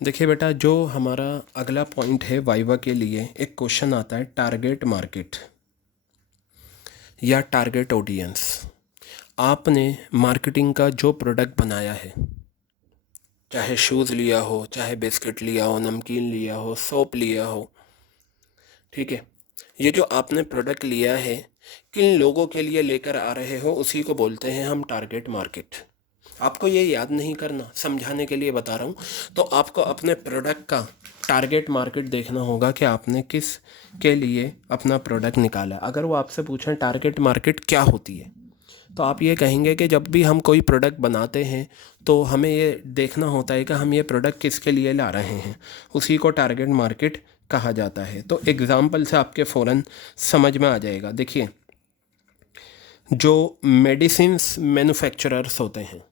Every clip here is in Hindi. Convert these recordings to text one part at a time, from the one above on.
देखिए बेटा, जो हमारा अगला पॉइंट है वाइवा के लिए, एक क्वेश्चन आता है टारगेट मार्केट या टारगेट ऑडियंस। आपने मार्केटिंग का जो प्रोडक्ट बनाया है, चाहे शूज़ लिया हो, चाहे बिस्किट लिया हो, नमकीन लिया हो, सोप लिया हो, ठीक है, ये जो आपने प्रोडक्ट लिया है, किन लोगों के लिए लेकर आ रहे हो, उसी को बोलते हैं हम टारगेट मार्केट। आपको ये याद नहीं करना, समझाने के लिए बता रहा हूँ। तो आपको अपने प्रोडक्ट का टारगेट मार्केट देखना होगा कि आपने किस के लिए अपना प्रोडक्ट निकाला। अगर वो आपसे पूछें टारगेट मार्केट क्या होती है, तो आप ये कहेंगे कि जब भी हम कोई प्रोडक्ट बनाते हैं तो हमें ये देखना होता है कि हम ये प्रोडक्ट किसके लिए ला रहे हैं, उसी को टारगेट मार्केट कहा जाता है। तो एग्ज़ाम्पल से आपके फ़ौरन समझ में आ जाएगा। देखिए, जो मेडिसिन्स मैन्युफैक्चरर्स होते हैं,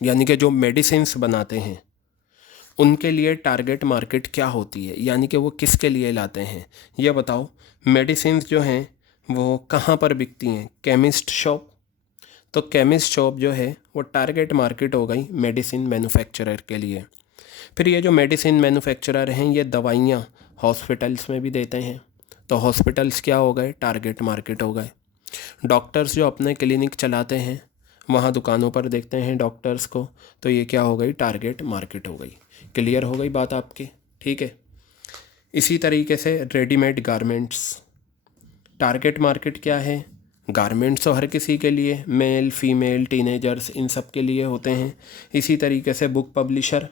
यानी कि जो मेडिसिन्स बनाते हैं, उनके लिए टारगेट मार्केट क्या होती है, यानी कि वो किसके लिए लाते हैं। ये बताओ, मेडिसिन्स जो हैं वो कहाँ पर बिकती हैं? Chemist shop. तो केमिस्ट शॉप जो है वो टारगेट मार्केट हो गई मेडिसिन मैन्युफैक्चरर के लिए। फिर ये जो मेडिसिन मैन्युफैक्चरर हैं, ये दवाइयाँ हॉस्पिटल्स में भी देते हैं, तो हॉस्पिटल्स क्या हो गए? टारगेट मार्केट हो गए। डॉक्टर्स जो अपने क्लिनिक चलाते हैं, वहाँ दुकानों पर देखते हैं डॉक्टर्स को, तो ये क्या हो गई? टारगेट मार्केट हो गई। क्लियर हो गई बात आपकी? ठीक है। इसी तरीके से रेडीमेड गारमेंट्स, टारगेट मार्केट क्या है? गारमेंट्स तो हर किसी के लिए, मेल फीमेल टीनेजर्स, इन सब के लिए होते हैं। इसी तरीके से बुक पब्लिशर,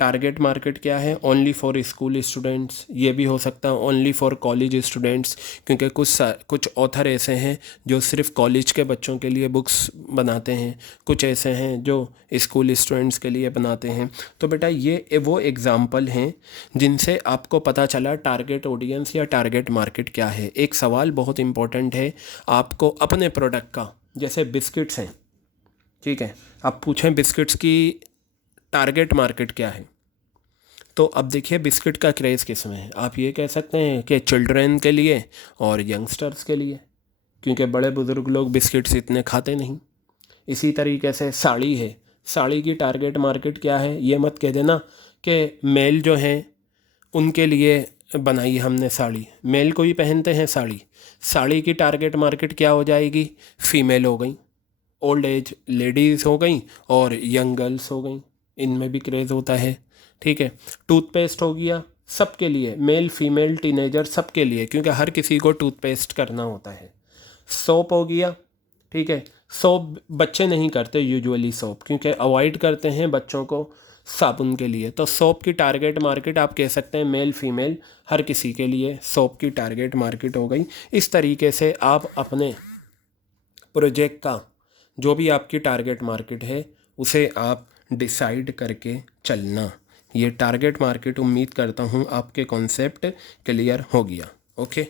टारगेट मार्केट क्या है? Only for school students. ये भी हो सकता है ओनली फॉर कॉलेज स्टूडेंट्स, क्योंकि कुछ ऑथर ऐसे हैं जो सिर्फ कॉलेज के बच्चों के लिए बुक्स बनाते हैं, कुछ ऐसे हैं जो स्कूल स्टूडेंट्स के लिए बनाते हैं। तो बेटा, ये वो एग्ज़ाम्पल हैं जिनसे आपको पता चला टारगेट ऑडियंस या टारगेट मार्केट क्या है। एक सवाल बहुत इंपॉर्टेंट है आपको अपने प्रोडक्ट का, जैसे बिस्किट्स हैं, ठीक है, आप पूछें बिस्किट्स की टारगेट मार्केट क्या है, तो अब देखिए बिस्किट का क्रेज़ किस में है। आप ये कह सकते हैं कि चिल्ड्रन के लिए और यंगस्टर्स के लिए, क्योंकि बड़े बुज़ुर्ग लोग बिस्किट्स इतने खाते नहीं। इसी तरीके से साड़ी है, साड़ी की टारगेट मार्केट क्या है? ये मत कह देना कि मेल जो हैं उनके लिए बनाई हमने साड़ी, मेल को ही पहनते हैं साड़ी। साड़ी की टारगेट मार्केट क्या हो जाएगी? फ़ीमेल हो गई, ओल्ड एज लेडीज़ हो गई और यंग गर्ल्स हो गई, इनमें भी क्रेज़ होता है। ठीक है। टूथपेस्ट हो गया, सबके लिए, मेल फीमेल टीनेजर सबके लिए, क्योंकि हर किसी को टूथपेस्ट करना होता है। सोप हो गया, ठीक है, सोप बच्चे नहीं करते यूजुअली सोप, क्योंकि अवॉइड करते हैं बच्चों को साबुन के लिए। तो सोप की टारगेट मार्केट आप कह सकते हैं मेल फीमेल हर किसी के लिए सोप की टारगेट मार्केट हो गई। इस तरीके से आप अपने प्रोजेक्ट का जो भी आपकी टारगेट मार्केट है उसे आप डिसाइड करके चलना। ये टारगेट मार्केट, उम्मीद करता हूँ आपके कॉन्सेप्ट क्लियर हो गया। ओके।